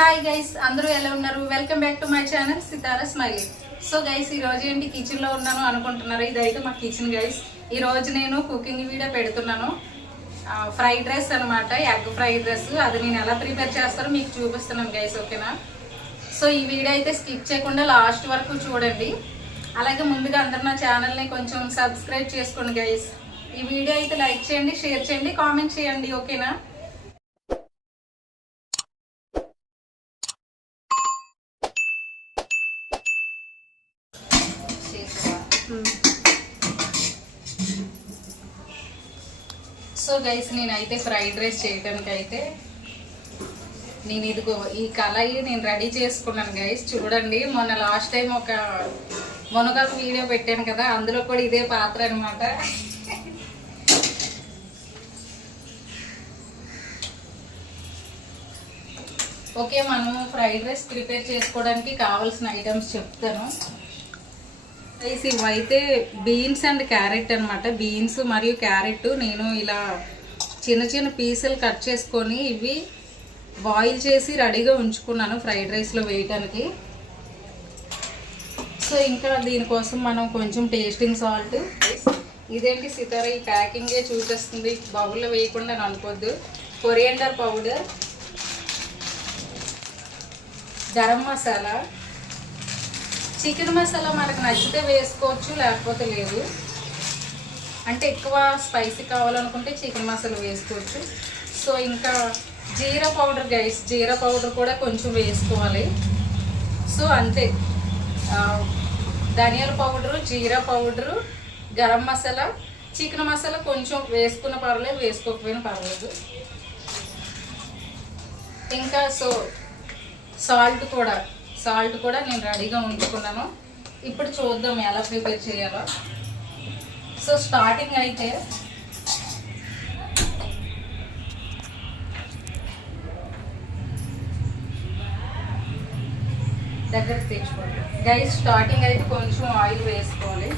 Hi guys, అందరూ ఎలా ఉన్నారు? Welcome back to my channel Sitara Smiley. So guys, ఈ రోజు ఏంటి కిచెన్ లో ఉన్నాను అనుకుంటున్నారు. ఇదైతే మా కిచెన్ గైస్. ఈ రోజు నేను కుకింగ్ వీడియో పెడుతున్నాను. ఫ్రైడ్ రైస్ అనమాట, ఎగ్ ఫ్రైడ్ రైస్. అది నేను ఎలా ప్రిపేర్ చేస్తారో మీకు చూపిస్తున్నాను గైస్, ఓకేనా? సో ఈ వీడియో అయితే స్కిప్ చేయకుండా లాస్ట్ వరకు చూడండి. అలాగే ముందుగా అందరు నా ఛానల్ని కొంచెం సబ్స్క్రైబ్ చేసుకోండి గైస్. ఈ వీడియో అయితే లైక్ చేయండి, షేర్ చేయండి, కామెంట్ చేయండి, ఓకేనా? సో గైస్, నేనైతే ఫ్రైడ్ రైస్ చేయడానికి అయితే నేను ఇదిగో ఈ కళాయి నేను రెడీ చేసుకున్నాను గైస్. చూడండి, మొన్న లాస్ట్ టైం ఒక మునగాకు వీడియో పెట్టాను కదా, అందులో కూడా ఇదే పాత్ర అనమాట. ఓకే, మనము ఫ్రైడ్ రైస్ ప్రిపేర్ చేసుకోవడానికి కావాల్సిన ఐటమ్స్ చెప్తాను. ఇవైతే బీన్స్ అండ్ క్యారెట్ అనమాట. బీన్స్ మరియు క్యారెట్ నేను ఇలా చిన్న చిన్న పీసులు కట్ చేసుకొని ఇవి బాయిల్ చేసి రెడీగా ఉంచుకున్నాను ఫ్రైడ్ రైస్లో వేయటానికి. సో ఇంకా దీనికోసం మనం కొంచెం టేస్టింగ్ సాల్ట్. ఇదేంటి సితారా, ఈ ప్యాకింగే చూపిస్తుంది, బౌల్లో వేయకుండా అనుకోద్దు. Coriander powder, garam masala, chicken masala మనకు నచ్చితే వేసుకోవచ్చు, లేకపోతే లేదు. అంటే ఎక్కువ స్పైసీ కావాలనుకుంటే చికెన్ మసాలా వేసుకోవచ్చు. సో ఇంకా జీరా పౌడర్ గైస్, జీరా పౌడర్ కూడా కొంచెం వేసుకోవాలి. సో అంతే, ధనియాల పౌడరు, జీరా పౌడరు, గరం మసాలా, చికెన్ మసాలా కొంచెం వేసుకున్న పర్లేదు, వేసుకోకపోయినా పర్లేదు. ఇంకా సాల్ట్ కూడా నేను రెడీగా ఉంచుకున్నాను. ఇప్పుడు చూద్దాం ఎలా ప్రిపేర్ చేయాలో. సో స్టార్టింగ్ అయితే దగ్గరికి తెచ్చుకోండి గైస్. స్టార్టింగ్ అయితే కొంచెం ఆయిల్ వేసుకోవాలి.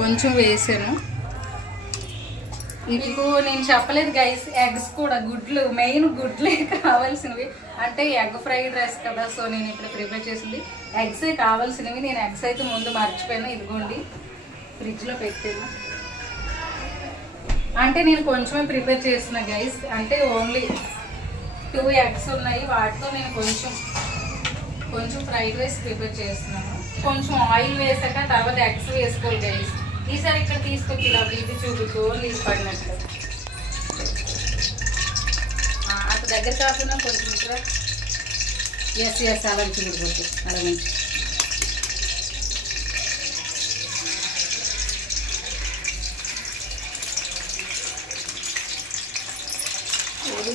కొంచెం వేసాను. మీకు నేను చెప్పలేదు గైస్, ఎగ్స్ కూడా, గుడ్లు, మెయిన్ గుడ్లే కావాల్సినవి. అంటే ఎగ్ ఫ్రైడ్ రైస్ కదా, సో నేను ఇప్పుడు ప్రిపేర్ చేసింది ఎగ్సే కావాల్సినవి. నేను ఎగ్స్ అయితే ముందు మర్చిపోయాను, ఇదిగోండి ఫ్రిడ్జ్లో పెట్టాను. అంటే నేను కొంచెమే ప్రిపేర్ చేసిన గైస్, అంటే ఓన్లీ 2 ఎగ్స్ ఉన్నాయి. వాటితో నేను కొంచెం ఫ్రైడ్ రైస్ ప్రిపేర్ చేస్తున్నాను. కొంచెం ఆయిల్ వేసాక తర్వాత ఎగ్స్ వేసుకోవాలి గైస్. ఈసారి ఇక్కడ తీసుకొచ్చి ఇలా ఇది చూపించు, ఓన్లీ పడినట్లు. అటు దగ్గర కాకుండా కొంచెం ఇక్కడ ఎస్ అలా చూడబోతు అలా నుంచి.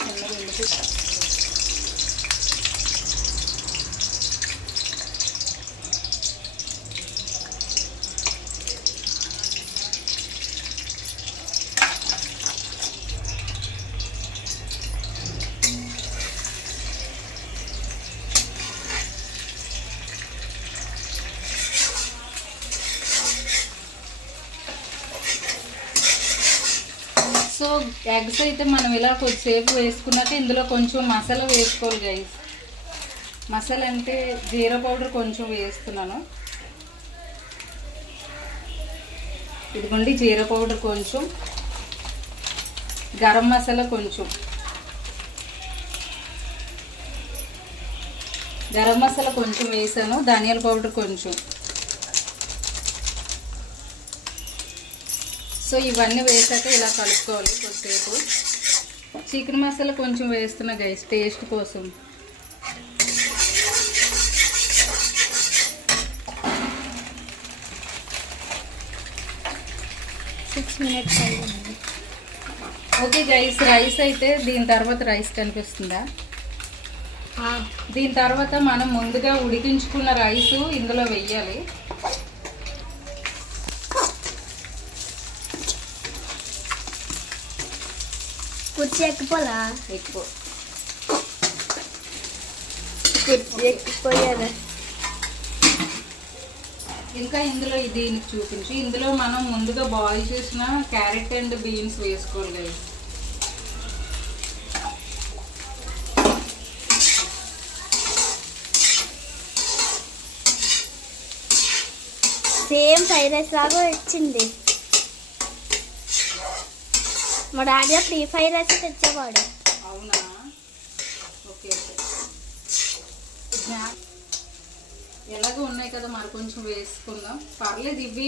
చిన్నగా ఎందుకు సో ఎగ్స్ అయితే మనం ఇలా కొద్దిసేపు వేసుకున్నాక ఇందులో కొంచెం మసాలా వేసుకోవాలి గైస్. మసాలా అంటే జీరా పౌడర్ కొంచెం వేస్తున్నాను. ఇదిగోండి జీరా పౌడర్ కొంచెం, గరం మసాలా కొంచెం, గరం మసాలా కొంచెం వేసాను, ధనియాల పౌడర్ కొంచెం. సో ఇవన్నీ వేసాక ఇలా కలుపుకోవాలి కొద్దిసేపు. చికెన్ మసాలా కొంచెం వేస్తున్నా గైస్ టేస్ట్ కోసం. ఓకే గైస్, రైస్ అయితే దీని తర్వాత రైస్ కనిపిస్తుందా? దీని తర్వాత మనం ముందుగా ఉడికించుకున్న రైస్ ఇందులో వెయ్యాలి. కుర్చీ ఎక్కిపోలా, ఎక్కువ కుర్చీ ఎక్కిపోయాను. ఇంకా ఇందులో దీనికి చూపించి ఇందులో మనం ముందుగా బాయిల్ చేసిన క్యారెట్ అండ్ బీన్స్ వేసుకోవాలి గైస్. సేమ్ ఫ్రైడ్ రైస్ లాగా వచ్చింది. మా డాడీ ఫ్రీ ఫ్రైడ్ రైస్ తెచ్చేవాడు. అవునా, ఓకే. ఎలాగో ఉన్నాయి కదా, మరి కొంచెం వేసుకుందాం. పర్లేదు, ఇవి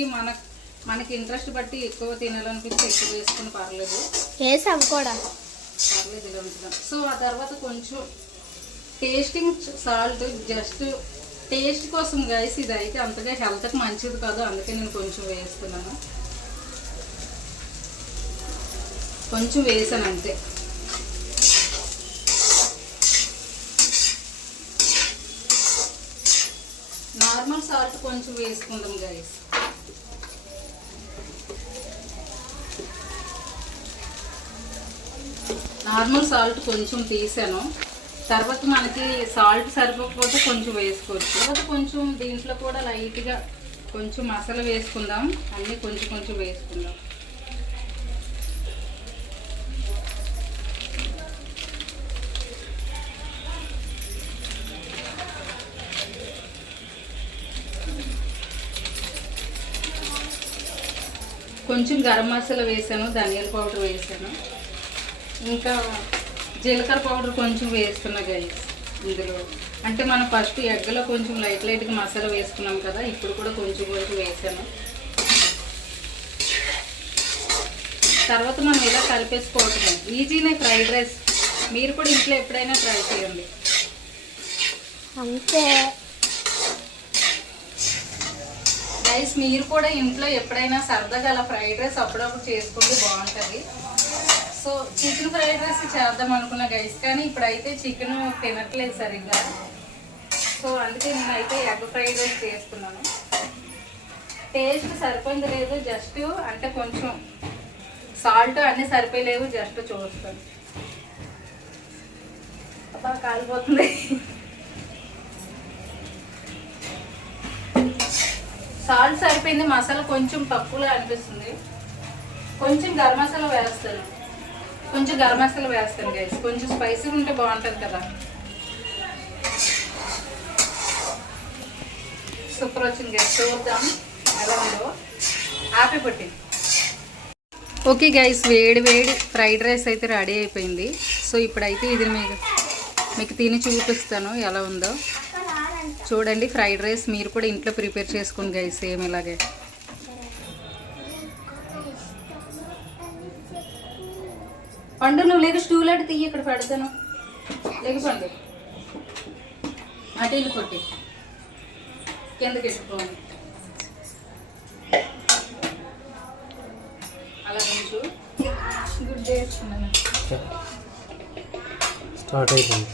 మనకి ఇంట్రెస్ట్ బట్టి ఎక్కువ తినాలనిపిస్తే ఎక్కువ వేసుకుని పర్లేదు. వేసాం కూడా పర్లేదు, ఇలా ఉంచుదాం. సో ఆ తర్వాత కొంచెం టేస్టింగ్ సాల్ట్, జస్ట్ టేస్ట్ కోసం గైస్. ఇది అయితే అంతగా హెల్త్కి మంచిది కాదు, అందుకే నేను కొంచెం వేస్తున్నాను. కొంచెం వేసాను అంతే. నార్మల్ సాల్ట్ కొంచెం వేసుకుందాం గైస్. నార్మల్ సాల్ట్ కొంచెం తీసాను. తర్వాత మనకి సాల్ట్ సరిపోకపోతే కొంచెం వేసుకోవచ్చు. తర్వాత కొంచెం దీంట్లో కూడా లైట్గా కొంచెం మసాలా వేసుకుందాం. అన్నీ కొంచెం కొంచెం వేసుకుందాం. కొంచెం గరం మసాలా వేసాను, ధనియాల పౌడర్ వేసాను, ఇంకా జీలకర్ర పౌడర్ కొంచెం వేస్తున్నా గైస్ ఇందులో. అంటే మనం ఫస్ట్ ఎగ్గలో కొంచెం లైట్గా మసాలా వేసుకున్నాం కదా, ఇప్పుడు కూడా కొంచెం కొంచెం వేసాను. తర్వాత మనం ఇలా కలిపేసుకోవటమే. ఈజీనే ఫ్రైడ్ రైస్. మీరు కూడా ఇంట్లో ఎప్పుడైనా ట్రై చేయండి. అంతే గైస్, మీరు కూడా ఇంట్లో ఎప్పుడైనా సరదాగా అలా ఫ్రైడ్ రైస్ అప్పుడప్పుడు చేసుకోండి, బాగుంటుంది. సో చికెన్ ఫ్రైడ్ రైస్ చేద్దాం అనుకున్నా గైస్, కానీ ఇప్పుడైతే చికెన్ తినట్లేదు సరిగ్గా. సో అందుకే నేనైతే ఎగ్ ఫ్రైడ్ రైస్ చేసుకున్నాను. టేస్ట్ సరిపోయింది లేదు, జస్ట్ అంటే కొంచెం సాల్ట్ అన్నీ సరిపోయలేవు, జస్ట్ చూస్తాను. అబ్బా కాలిపోతుంది. సాల్ట్ సరిపోయింది, మసాలా కొంచెం తక్కువలో అనిపిస్తుంది. కొంచెం గరం మసాలా వేస్తాను, గైస్. కొంచెం స్పైసీగా ఉంటే బాగుంటుంది కదా. సూపర్ వచ్చింది గైస్, చూద్దాం ఎలా ఉందో. ఆపి పట్టి. ఓకే గైస్, వేడి ఫ్రైడ్ రైస్ అయితే రెడీ అయిపోయింది. సో ఇప్పుడైతే ఇది మీకు తిని చూపిస్తాను ఎలా ఉందో. చూడండి, ఫ్రైడ్ రైస్ మీరు కూడా ఇంట్లో ప్రిపేర్ చేసుకోండి గైస్, సేమ్ ఇలాగే. పండు నువ్వు లేక స్టూల్ అటు తీయి, ఇక్కడ పెడతాను. లేక పండు అటు ఇల్లు కొట్టి కిందకి ఎట్టుకోండి. అలా కొంచెం గుడ్ చేసుకున్నాను. స్టార్ట్ అయిపోయింది.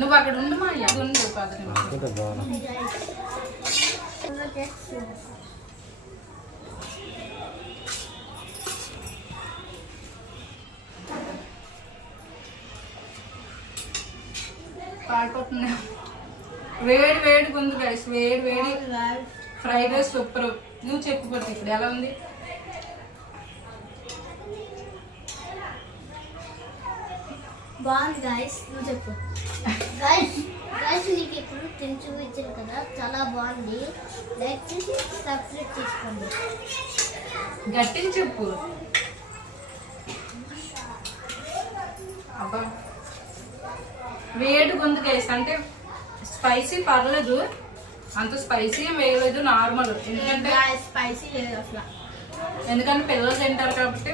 నువ్వు అక్కడ ఉండు మా అది ఉండు పది పాడిపోతుంది. వేడి ఉంది గైస్, వేడి ఫ్రైడ్ రైస్ సూపర్. నువ్వు చెప్పుకోవచ్చు ఇప్పుడు ఎలా ఉంది. బాగుంది గైస్, నువ్వు చెప్పు. గైస్ నీకు ఇప్పుడు తిని చూపించాను కదా, చాలా బాగుంది. లైక్ చేసి సబ్స్క్రైబ్ చేసుకోండి. గట్టిగా చెప్పు. అబ్బా వేడిగా ఉంది గైస్. అంటే స్పైసీ పర్లేదు, అంత స్పైసీ ఏం వేయలేదు, నార్మల్. ఎందుకంటే స్పైసీ లేదు అసలు, ఎందుకంటే పిల్లలు తింటారు కాబట్టి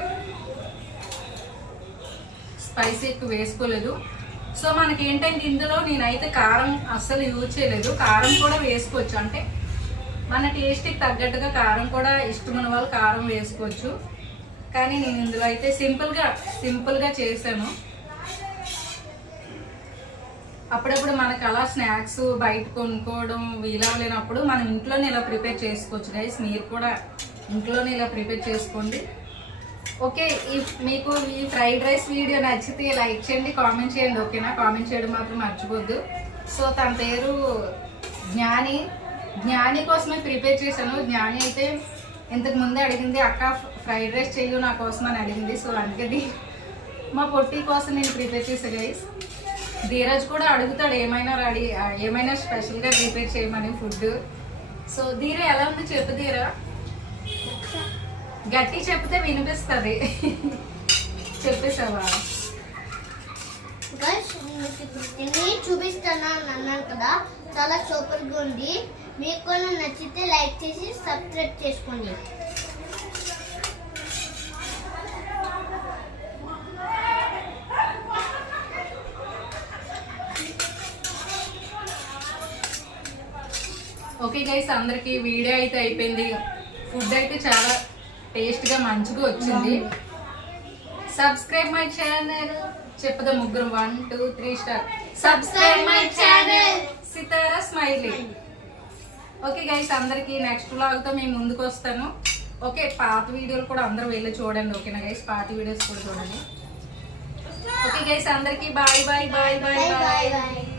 స్పైసీ ఎక్కువ వేసుకోలేదు. సో మనకి ఏంటంటే ఇందులో నేనైతే కారం అస్సలు యూజ్ చేయలేదు. కారం కూడా వేసుకోవచ్చు, అంటే మన టేస్ట్కి తగ్గట్టుగా కారం కూడా ఇష్టమైన వాళ్ళు కారం వేసుకోవచ్చు. కానీ నేను ఇందులో అయితే సింపుల్గా చేశాను. అప్పుడప్పుడు మనకు అలా స్నాక్స్ బయట కొనుక్కోవడం వీలవలేనప్పుడు మనం ఇంట్లోనే ఇలా ప్రిపేర్ చేసుకోవచ్చు గైస్. మీరు కూడా ఇంట్లోనే ఇలా ప్రిపేర్ చేసుకోండి. ఓకే, మీకు ఈ ఫ్రైడ్ రైస్ వీడియో నచ్చితే లైక్ చేయండి, కామెంట్ చేయండి. ఓకేనా, కామెంట్ చేయడం మాత్రం మర్చిపోద్దు. సో తన పేరు జ్ఞాని. జ్ఞాని కోసమే ప్రిపేర్ చేశాను. జ్ఞాని అయితే ఇంతకు ముందే అడిగింది, అక్క ఫ్రైడ్ రైస్ చెయ్యు నా కోసం అని అడిగింది. సో అందుకని మా పొట్టి కోసం నేను ప్రిపేర్ చేశాను గైస్. ధీరజ్ కూడా అడుగుతాడు ఏమైనా స్పెషల్గా ప్రిపేర్ చేయమని ఫుడ్. సో ధీర ఎలా ఉంది చెప్పు ధీర, గట్టి చెప్తే వినిపిస్తుంది. చెప్పేసావా? గైస్ మీకు ఇప్పుడు తిని చూపిస్తాను అన్నాను కదా, చాలా సూపర్గా ఉంది. మీకు కూడా నచ్చితే లైక్ చేసి సబ్స్క్రైబ్ చేసుకోండి. ఓకే గైస్, అందరికి వీడియో అయితే అయిపోయింది. ఫుడ్ అయితే చాలా టేస్ట్గా మంచిగా వచ్చింది. సబ్స్క్రైబ్ మై ఛానల్ చెప్పదా ముగ్గురు 1 2 3 star. Subscribe my channel Sitara Smiley. Okay guys, అందరికి నెక్స్ట్ వ్లాగ్ తో మేము ముందుకు వస్తాను. ఓకే, పాత వీడియోలు కూడా అందరూ వెళ్ళి చూడండి. ఓకేనా గైస్, పాత వీడియోస్ కూడా చూడండి. ఓకే గైస్, అందరికి bye bye bye bye bye.